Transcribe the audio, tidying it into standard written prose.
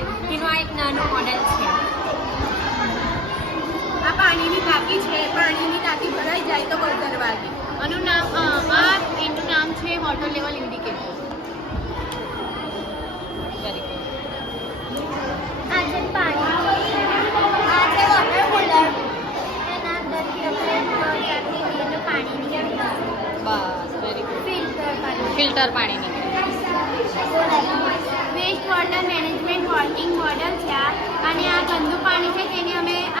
એનું આ એક નાનું મોડેલ છે. આ પાણીની ટાંકી છે. પાણીની ટાંકી ભરાઈ જાય તો બંધ કરવાની. આનું નામ એનું નામ છે water level indicator. Very good. આ છે પાણી. આ છે વોટર કુલર. એના અંદરથી આપણે પાણી નીકળે. બસ વેરી ગુડ. ફિલ્ટર પાણી. ફિલ્ટર પાણીની